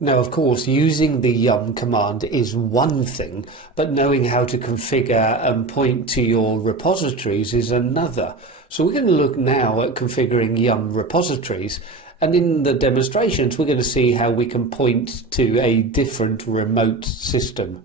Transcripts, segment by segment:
Now, of course, using the yum command is one thing, but knowing how to configure and point to your repositories is another. So we're going to look now at configuring yum repositories, and in the demonstrations we're going to see how we can point to a different remote system.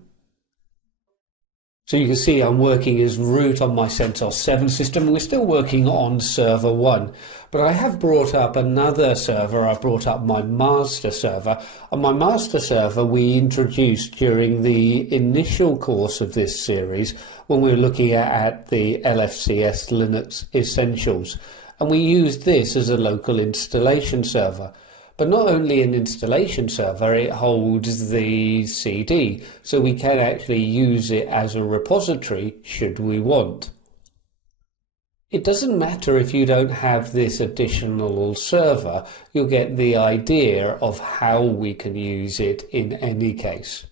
So you can see I'm working as root on my CentOS 7 system. We're still working on server 1, but I have brought up another server. I've brought up my master server. On my master server we introduced during the initial course of this series when we were looking at the LFCS Linux Essentials, and we used this as a local installation server. But not only an installation server, it holds the CD, so we can actually use it as a repository should we want. It doesn't matter if you don't have this additional server, you'll get the idea of how we can use it in any case.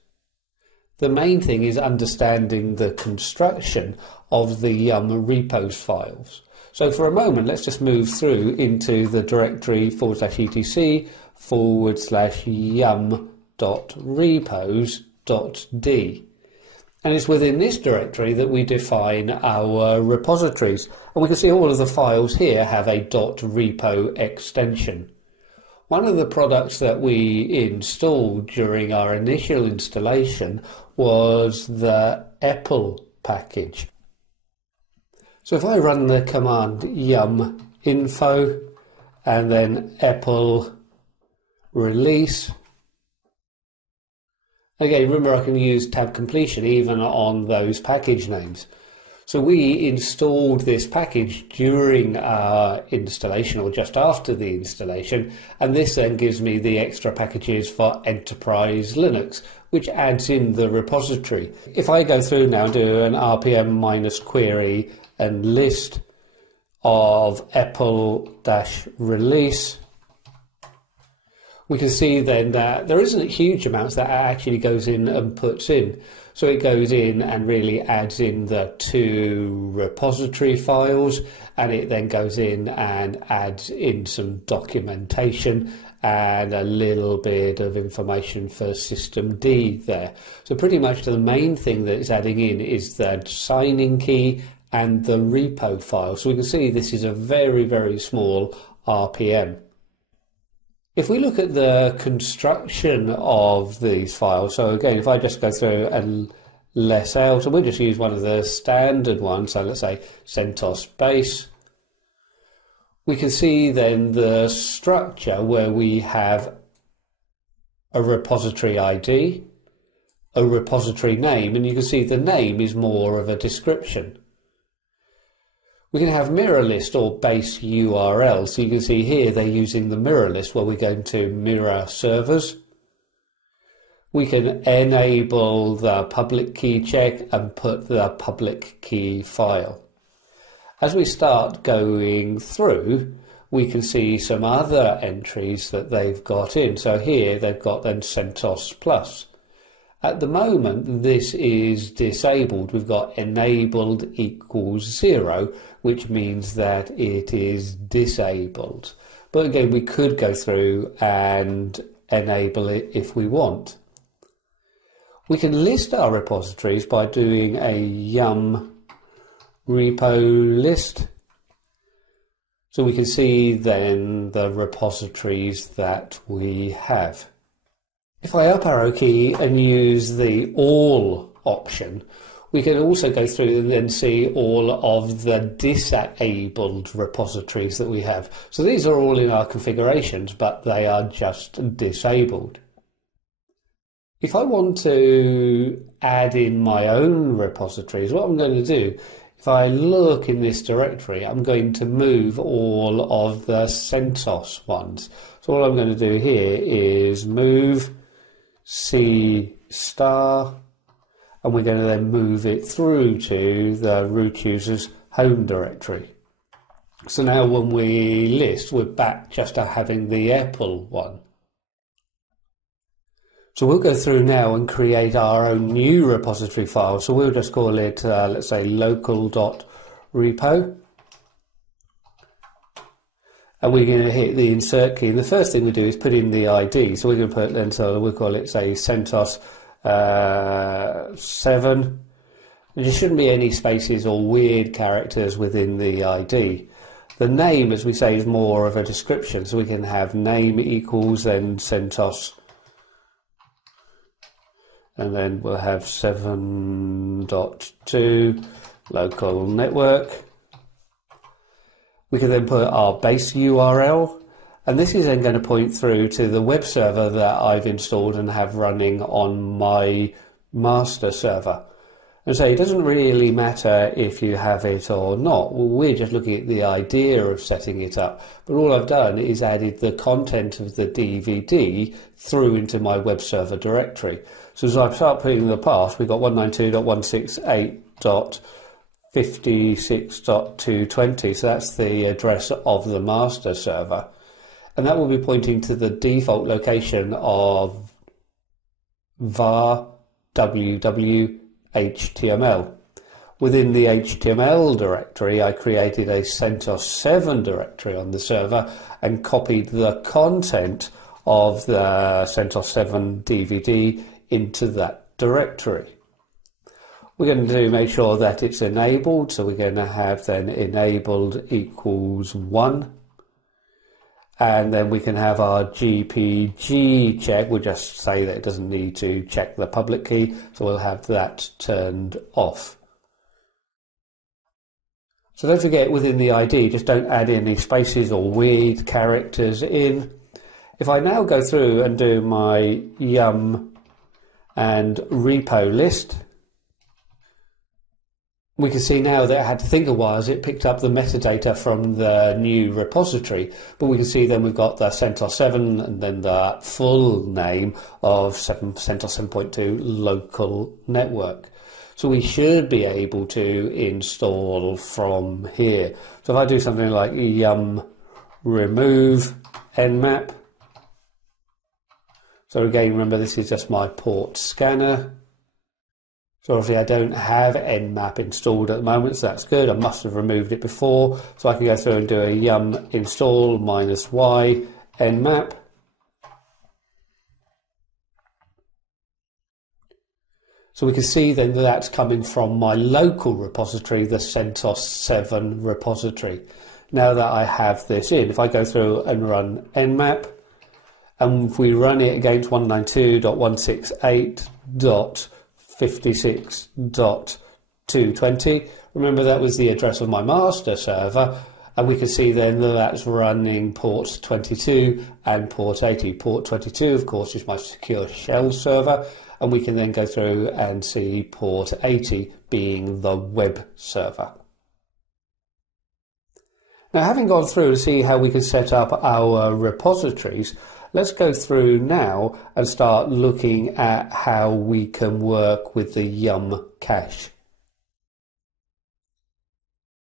The main thing is understanding the construction of the yum repos files. So for a moment, let's just move through into the directory /etc/yum.repos.d. And it's within this directory that we define our repositories. And we can see all of the files here have a .repo extension. One of the products that we installed during our initial installation was the EPEL package. So if I run the command yum info and then EPEL release, again remember I can use tab completion even on those package names. So we installed this package during our installation or just after the installation, and this then gives me the extra packages for Enterprise Linux, which adds in the repository. If I go through now and do an rpm-query and list of EPEL-release, we can see then that there isn't huge amounts that actually goes in and puts in. So it goes in and really adds in the 2 repository files, and it then goes in and adds in some documentation and a little bit of information for system D there. So pretty much the main thing that it's adding in is the signing key and the repo file. So we can see this is a very, very small RPM. If we look at the construction of these files, so again, if I just go through and less out, and we'll just use one of the standard ones, so let's say CentOS base, we can see then the structure where we have a repository ID, a repository name, and you can see the name is more of a description. We can have mirror list or base URL. So you can see here they're using the mirror list where we're going to mirror servers. We can enable the public key check and put the public key file. As we start going through, we can see some other entries that they've got in. So here they've got then CentOS Plus. At the moment, this is disabled. We've got enabled equals 0, which means that it is disabled. But again, we could go through and enable it if we want. We can list our repositories by doing a yum repo list. So we can see then the repositories that we have. If I up arrow key and use the all option, we can also go through and then see all of the disabled repositories that we have. So these are all in our configurations, but they are just disabled. If I want to add in my own repositories, what I'm going to do, if I look in this directory, I'm going to move all of the CentOS ones. So all I'm going to do here is move C*, and we're going to then move it through to the root user's home directory. So now when we list, we're back just to having the EPEL one. So we'll go through now and create our own new repository file. So we'll just call it, let's say, local.repo. and we're going to hit the insert key. And the first thing we do is put in the ID. So we're going to put then, so we'll call it, say, CentOS 7. There shouldn't be any spaces or weird characters within the ID. The name, as we say, is more of a description, so we can have name equals then CentOS, and then we'll have 7.2 local network. We can then put our base URL, and this is then going to point through to the web server that I've installed and have running on my master server. And so it doesn't really matter if you have it or not. Well, we're just looking at the idea of setting it up. But all I've done is added the content of the DVD through into my web server directory. So as I start putting in the path, we've got 192.168.56.220. So that's the address of the master server. And that will be pointing to the default location of var www HTML. Within the HTML directory, I created a CentOS 7 directory on the server and copied the content of the CentOS 7 DVD into that directory. We're going to make sure that it's enabled, so we're going to have then enabled equals 1. And then we can have our GPG check. We'll just say that it doesn't need to check the public key, so we'll have that turned off. So don't forget, within the ID, just don't add any spaces or weird characters in. If I now go through and do my yum and repo list, we can see now that I had to think a while as it picked up the metadata from the new repository, but we can see then we've got the CentOS 7 and then the full name of CentOS 7.2 local network. So we should be able to install from here. So if I do something like yum remove nmap, so again, remember this is just my port scanner. So obviously I don't have nmap installed at the moment, so that's good. I must have removed it before. So I can go through and do a yum install -y nmap. So we can see then that that's coming from my local repository, the CentOS 7 repository. Now that I have this in, if I go through and run nmap, and if we run it against 192.168.56.220, remember that was the address of my master server, and we can see then that that's running port 22 and port 80. Port 22, of course, is my secure shell server, and we can then go through and see port 80 being the web server. Now, having gone through to see how we can set up our repositories, let's go through now and start looking at how we can work with the yum cache.